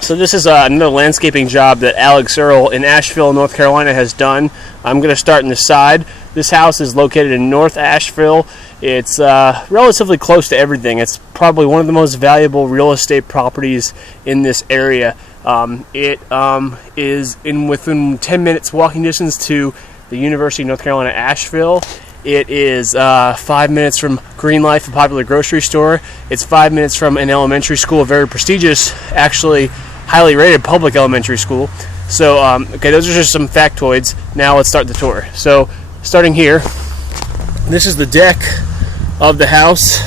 So this is another landscaping job that Alex Earl in Asheville, North Carolina has done. I'm going to start in the side. This house is located in North Asheville. It's relatively close to everything. It's probably one of the most valuable real estate properties in this area. It is within 10 minutes walking distance to the University of North Carolina, Asheville. It is 5 minutes from Green Life, a popular grocery store. It's 5 minutes from an elementary school, a very prestigious, actually highly rated public elementary school. So, okay, those are just some factoids. Now let's start the tour. So, starting here, this is the deck of the house.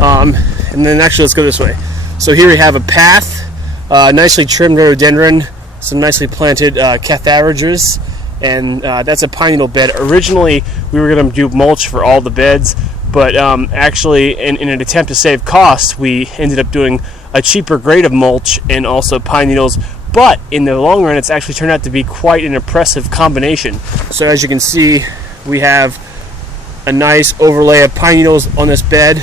And then actually, let's go this way. So here we have a path, nicely trimmed rhododendron, some nicely planted catharidges, and that's a pine needle bed. Originally, we were going to do mulch for all the beds, but actually, in an attempt to save costs, we ended up doing a cheaper grade of mulch and also pine needles. But in the long run, it's actually turned out to be quite an impressive combination. So as you can see, we have a nice overlay of pine needles on this bed,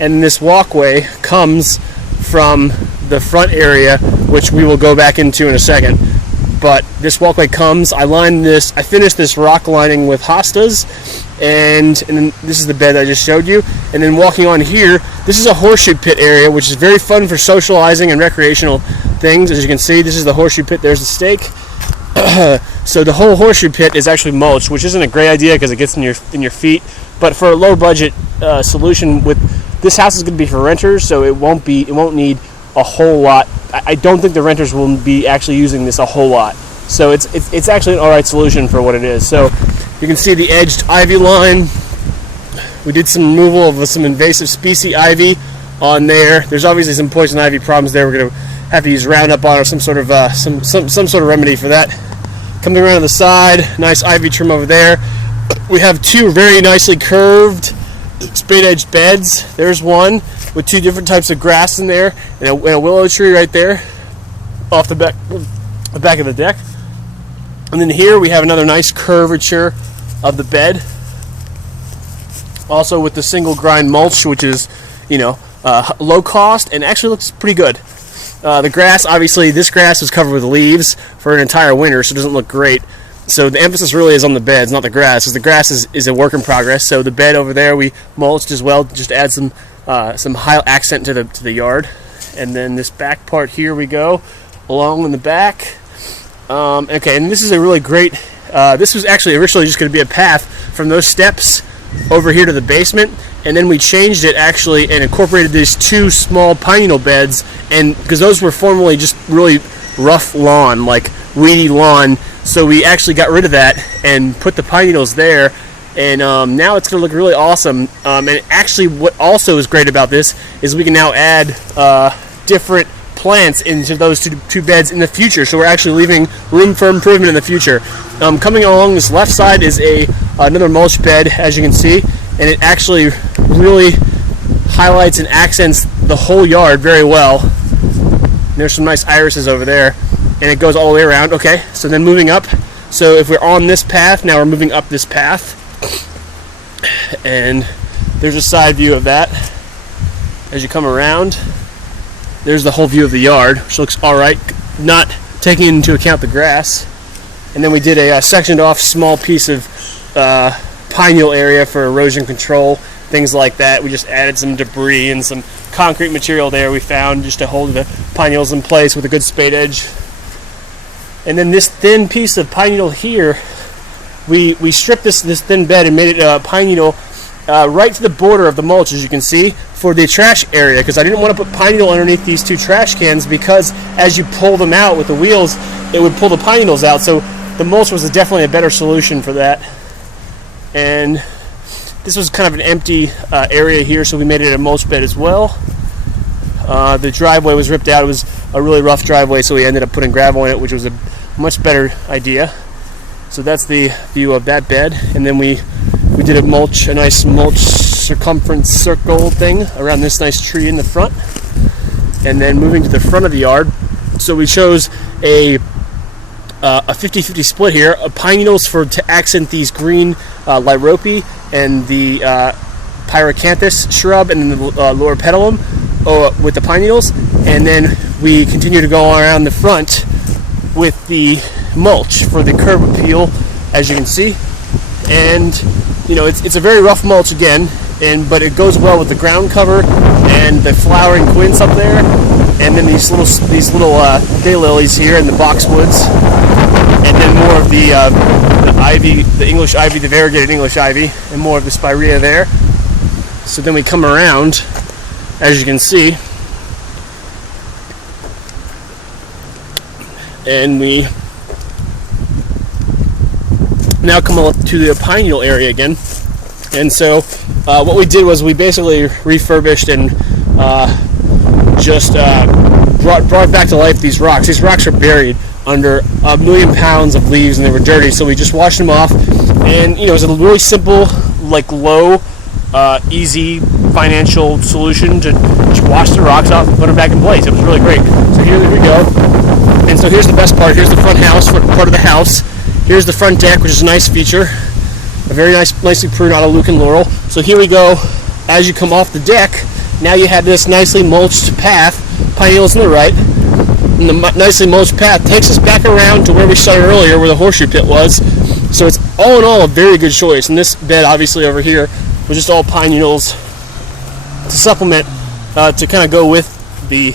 and this walkway comes from the front area, which we will go back into in a second. But this walkway comes, I finished this rock lining with hostas, and then this is the bed I just showed you. And then walking on here, this is a horseshoe pit area, which is very fun for socializing and recreational things. As you can see, this is the horseshoe pit, there's the stake. So the whole horseshoe pit is actually mulched, which isn't a great idea because it gets in your feet. But for a low budget solution, with this house is going to be for renters, so it won't need a whole lot. I don't think the renters will be actually using this a whole lot. So it's actually an alright solution for what it is. So you can see the edged ivy line. We did some removal of some invasive species ivy on there. There's obviously some poison ivy problems there. We're going to have to use Roundup on or some sort of some sort of remedy for that. Coming around to the side, nice ivy trim over there. We have two very nicely curved spade-edged beds. There's one with two different types of grass in there, and a willow tree right there off the back of the deck. And then here we have another nice curvature of the bed, also with the single grind mulch, which is low cost and actually looks pretty good. The grass, obviously, this grass was covered with leaves for an entire winter, so it doesn't look great. So the emphasis really is on the beds, not the grass, because the grass is a work in progress. So the bed over there we mulched as well, just to add some high accent to the yard. And then this back part here we go along in the back. Okay, and this is a really great. This was actually originally just going to be a path from those steps over here to the basement, and then we changed it actually and incorporated these two small pine needle beds, and because those were formerly just really rough lawn, like weedy lawn. So we actually got rid of that and put the pine needles there, and now it's going to look really awesome. And actually what also is great about this is we can now add different plants into those two beds in the future. So we're actually leaving room for improvement in the future. Coming along this left side is another mulch bed, as you can see, and it actually really highlights and accents the whole yard very well. There's some nice irises over there, and it goes all the way around. Okay, so then moving up. So if we're on this path, now we're moving up this path. And there's a side view of that. As you come around, there's the whole view of the yard, which looks alright, not taking into account the grass. And then we did a sectioned off small piece of pine needle area for erosion control, things like that. We just added some debris and some concrete material there we found just to hold the pine needles in place with a good spade edge. And then this thin piece of pine needle here, we stripped this thin bed and made it pine needle right to the border of the mulch, as you can see, for the trash area, because I didn't want to put pine needle underneath these two trash cans, because as you pull them out with the wheels, it would pull the pine needles out. So the mulch was definitely a better solution for that. And this was kind of an empty area here, so we made it a mulch bed as well. The driveway was ripped out. It was a really rough driveway, so we ended up putting gravel in it, which was a much better idea. So that's the view of that bed. And then we did a nice mulch circumference circle thing around this nice tree in the front. And then moving to the front of the yard, so we chose a 50-50 split here, pine needles to accent these green lyrope and the pyracanthus shrub, and then the lower petalum. with the pine needles, and then we continue to go around the front with the mulch for the curb appeal, as you can see. And you know, it's a very rough mulch again, but it goes well with the ground cover and the flowering quince up there, and then these little daylilies here in the boxwoods, and then more of the ivy, the English ivy, the variegated English ivy, and more of the spirea there. So then we come around, as you can see, and we now come up to the pine needle area again. And so what we did was we basically refurbished and just brought back to life these rocks. These rocks are buried under 1 million pounds of leaves, and they were dirty, so we just washed them off. And you know, it was a really simple, like low, easy financial solution to just wash the rocks off and put them back in place. It was really great. So here we go. And so here's the best part. Here's the front part of the house. Here's the front deck, which is a nice feature. A very nicely pruned out of Lucan laurel. So here we go. As you come off the deck, now you have this nicely mulched path. Pine needles on the right. And the nicely mulched path takes us back around to where we started earlier, where the horseshoe pit was. So it's all in all a very good choice. And this bed, obviously, over here was just all pine needles to supplement, to kind of go with the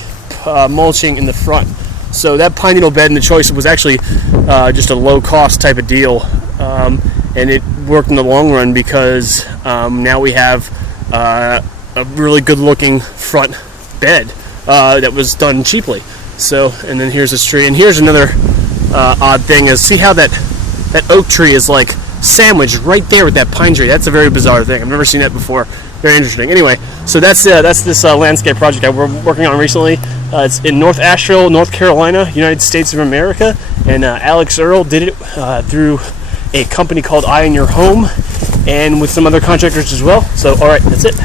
mulching in the front. So that pine needle bed in the choice was actually just a low cost type of deal, and it worked in the long run because now we have a really good looking front bed that was done cheaply. So, and then here's this tree, and here's another odd thing is, see how that oak tree is like sandwiched right there with that pine tree. That's a very bizarre thing. I've never seen that before. Very interesting. Anyway, so that's this landscape project that we're working on recently. It's in North Asheville, North Carolina, United States of America, and Alex Earl did it through a company called Eye in Your Home, and with some other contractors as well. So, all right, that's it.